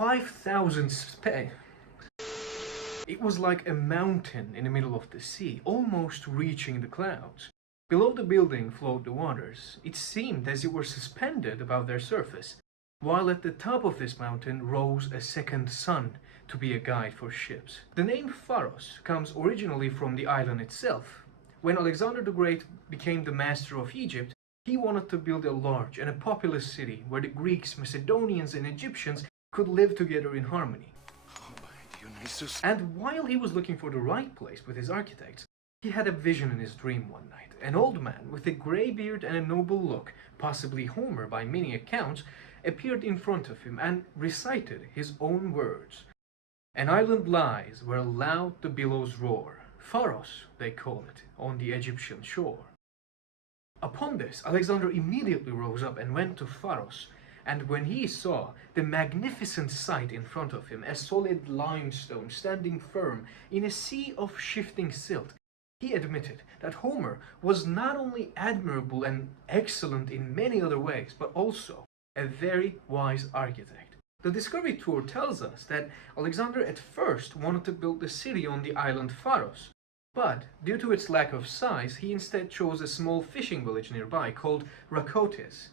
5,000 It was like a mountain in the middle of the sea, almost reaching the clouds. Below the building flowed the waters. It seemed as it were suspended above their surface, while at the top of this mountain rose a second sun to be a guide for ships. The name Pharos comes originally from the island itself. When Alexander the Great became the master of Egypt, he wanted to build a large and a populous city where the Greeks, Macedonians, and Egyptians could live together in harmony. And while he was looking for the right place with his architects, he had a vision in his dream one night. An old man with a grey beard and a noble look, possibly Homer by many accounts, appeared in front of him and recited his own words. An island lies where loud the billows roar. Pharos, they call it, on the Egyptian shore. Upon this, Alexander immediately rose up and went to Pharos, and when he saw the magnificent sight in front of him, a solid limestone standing firm in a sea of shifting silt, he admitted that Homer was not only admirable and excellent in many other ways, but also a very wise architect. The Discovery Tour tells us that Alexander at first wanted to build the city on the island Pharos, but due to its lack of size, he instead chose a small fishing village nearby called Rakotis.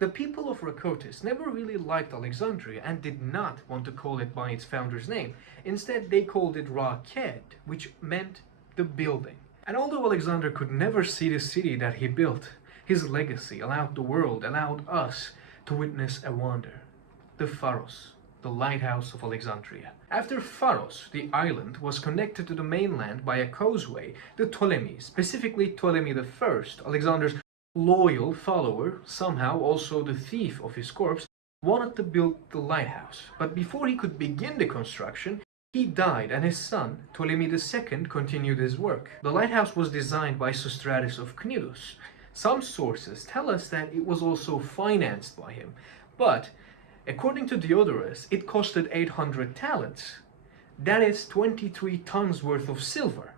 The people of Rakotis never really liked Alexandria and did not want to call it by its founder's name. Instead, they called it Raket, which meant the building. And although Alexander could never see the city that he built, his legacy allowed the world, allowed us to witness a wonder. The Pharos, the lighthouse of Alexandria. After Pharos, the island was connected to the mainland by a causeway. The Ptolemies, specifically Ptolemy I, Alexander's loyal follower, somehow also the thief of his corpse, wanted to build the lighthouse. But before he could begin the construction, he died and his son, Ptolemy II, continued his work. The lighthouse was designed by Sostratus of Cnidus. Some sources tell us that it was also financed by him, but according to Diodorus, it costed 800 talents. That is 23 tons worth of silver,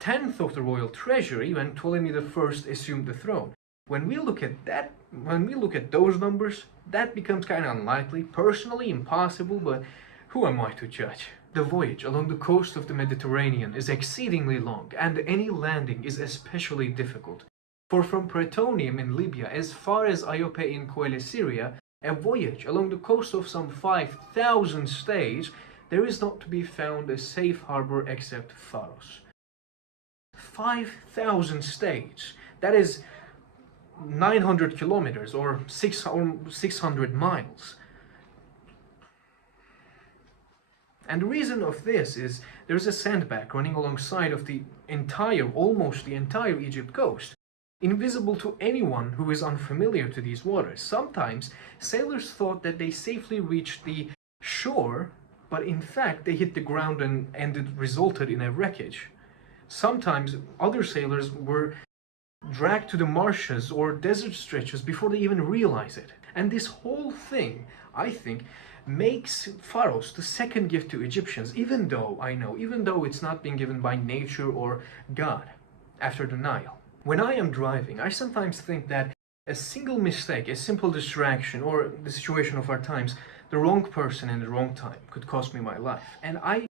10th of the royal treasury when Ptolemy I assumed the throne. When we look at those numbers, that becomes kind of unlikely, personally impossible, but who am I to judge? The voyage along the coast of the Mediterranean is exceedingly long, and any landing is especially difficult. For from Praetonium in Libya as far as Iope in Coele, a voyage along the coast of some 5,000 stays, there is not to be found a safe harbor except Pharos. 5,000 stays, that is 900 kilometers or 600 miles. And the reason of this is there's a sandbank running alongside of almost the entire Egypt coast, invisible to anyone who is unfamiliar to these waters. Sometimes sailors thought that they safely reached the shore, but in fact they hit the ground and it resulted in a wreckage. Sometimes other sailors were dragged to the marshes or desert stretches before they even realize it. And this whole thing, I think, makes Pharos the second gift to Egyptians, even though it's not being given by nature or God after the Nile. When I am driving, I sometimes think that a single mistake, a simple distraction, or the situation of our times, the wrong person in the wrong time could cost me my life. And I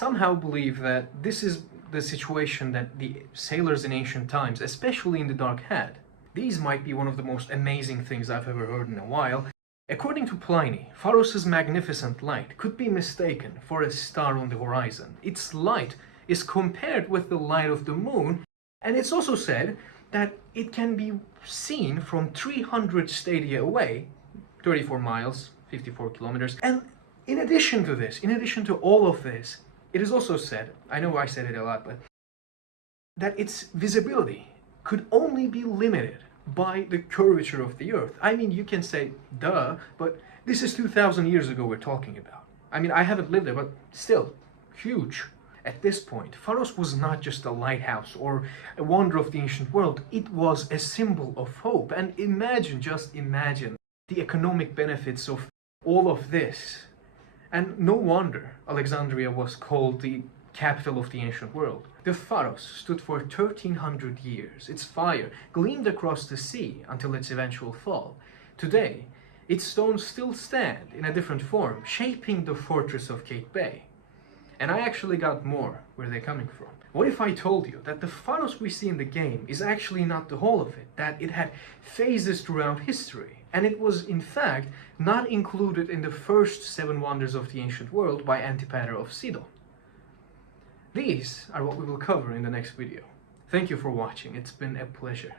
somehow believe that this is the situation that the sailors in ancient times, especially in the dark, had. These might be one of the most amazing things I've ever heard in a while. According to Pliny, Pharos' magnificent light could be mistaken for a star on the horizon. Its light is compared with the light of the moon, and it's also said that it can be seen from 300 stadia away, 34 miles, 54 kilometers. And in addition to all of this, it is also said, I know I said it a lot, but that its visibility could only be limited by the curvature of the earth. I mean, you can say, duh, but this is 2,000 years ago we're talking about. I mean, I haven't lived there, but still, huge. At this point, Pharos was not just a lighthouse or a wonder of the ancient world, it was a symbol of hope. And just imagine the economic benefits of all of this. And no wonder Alexandria was called the capital of the ancient world. The Pharos stood for 1,300 years. Its fire gleamed across the sea until its eventual fall. Today, its stones still stand in a different form, shaping the fortress of Cape Bay. And I actually got more where they're coming from. What if I told you that the Pharos we see in the game is actually not the whole of it, that it had phases throughout history, and it was in fact not included in the first 7 wonders of the ancient world by Antipater of Sidon? These are what we will cover in the next video. Thank you for watching, it's been a pleasure.